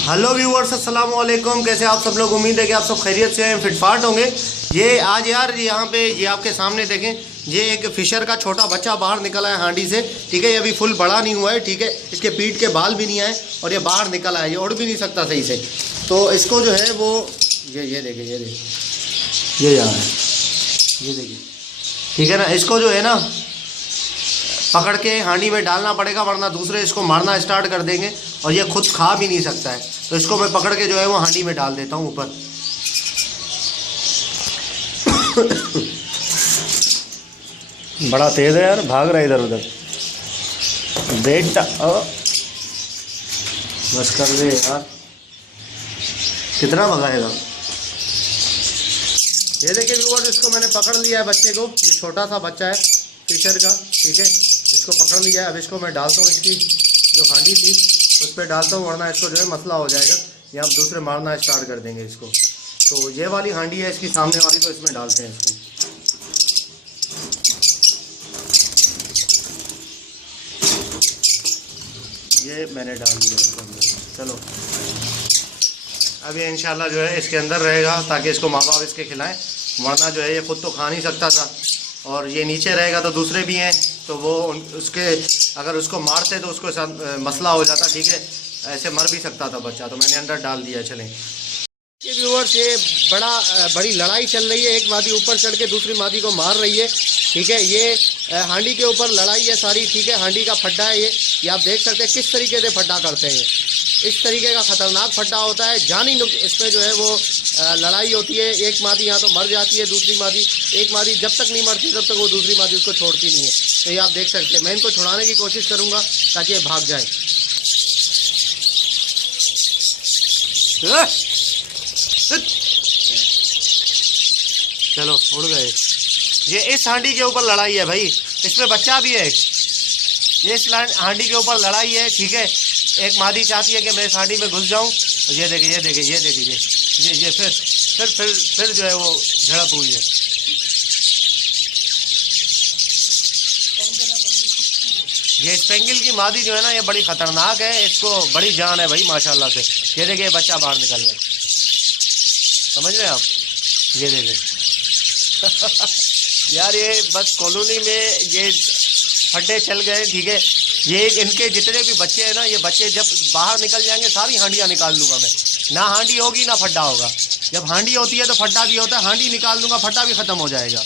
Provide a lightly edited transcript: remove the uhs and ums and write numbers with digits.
Hello viewers, अस्सलाम वालेकुम। कैसे आप सब लोग? उम्मीद है कि आप सब खैरियत से हैं, फिटफाट होंगे। ये आज यार यहाँ पे ये आपके सामने देखें, ये एक फिशर का छोटा बच्चा बाहर निकला है हांडी से। ठीक है, ये अभी फुल बड़ा नहीं हुआ है। ठीक है, इसके पीठ के बाल भी नहीं आए और ये बाहर निकला है। ये उड़ भी नहीं सकता सही से। तो इसको जो है वो ये देखिए, ये यहाँ है, ये देखिए। ठीक है ना, इसको जो है ना पकड़ के हांडी में डालना पड़ेगा, वरना दूसरे इसको मारना स्टार्ट कर देंगे और ये खुद खा भी नहीं सकता है। तो इसको मैं पकड़ के जो है वो हांडी में डाल देता हूँ ऊपर। बड़ा तेज है यार, भाग रहा है इधर उधर। बेटा बस कर दे यार, कितना भगाएगा। ये देखिए व्यूअर, इसको मैंने पकड़ लिया है बच्चे को। ये छोटा सा बच्चा है फिशर का। ठीक है, इसको पकड़ लिया है। अब इसको मैं डालता हूँ, इसकी जो हांडी थी उस पर डालता हूँ, वरना इसको जो है मसला हो जाएगा। या आप दूसरे मारना स्टार्ट कर देंगे इसको। तो ये वाली हांडी है इसकी सामने वाली, तो इसमें डालते हैं इसको। ये मैंने डाल दिया इसके अंदर। चलो अब ये इंशाल्लाह जो है इसके अंदर रहेगा, ताकि इसको माँ बाप इसके खिलाएं। वरना जो है ये खुद तो खा नहीं सकता था, और ये नीचे रहेगा तो दूसरे भी हैं, तो वो उसके अगर उसको मारते तो उसको साथ मसला हो जाता। ठीक है, ऐसे मर भी सकता था बच्चा, तो मैंने अंदर डाल दिया। चलें, ये व्यूअर्स, ये बड़ी लड़ाई चल रही है। एक मादी ऊपर चढ़ के दूसरी मादी को मार रही है। ठीक है, ये हांडी के ऊपर लड़ाई है सारी। ठीक है, हांडी का फड्डा है ये आप देख सकते हैं किस तरीके से फड्डा करते हैं। इस तरीके का ख़तरनाक फड्डा होता है, जानी इसमें जो है वो लड़ाई होती है। एक मादी यहाँ तो मर जाती है, दूसरी मादी, एक मादी जब तक नहीं मरती तब तक वो दूसरी मादी उसको छोड़ती नहीं है। तो ये आप देख सकते हैं। मैं इनको छुड़ाने की कोशिश करूँगा ताकि ये भाग जाए। चलो उड़ गए। ये इस हांडी के ऊपर लड़ाई है भाई, इसमें बच्चा भी है। ये इस हांडी के ऊपर लड़ाई है। ठीक है, एक मादी चाहती है कि मैं इस हांडी में घुस जाऊं। तो ये देखिए, ये फिर जो है वो झड़प हुई है। ये स्पेंगिल की मादी जो है ना, ये बड़ी खतरनाक है। इसको बड़ी जान है भाई माशाल्लाह से। ये देखिए बच्चा बाहर निकल गया, समझ रहे हैं आप? ये देखिए। यार ये बस कॉलोनी में ये फड्डे चल गए। ठीक है, ये इनके जितने भी बच्चे हैं ना, ये बच्चे जब बाहर निकल जाएंगे सारी हांडियाँ निकाल लूँगा मैं। ना हांडी होगी ना फड्डा होगा। जब हांडी होती है तो फड्डा भी होता है, हांडी निकाल दूंगा, फड्डा भी ख़त्म हो जाएगा।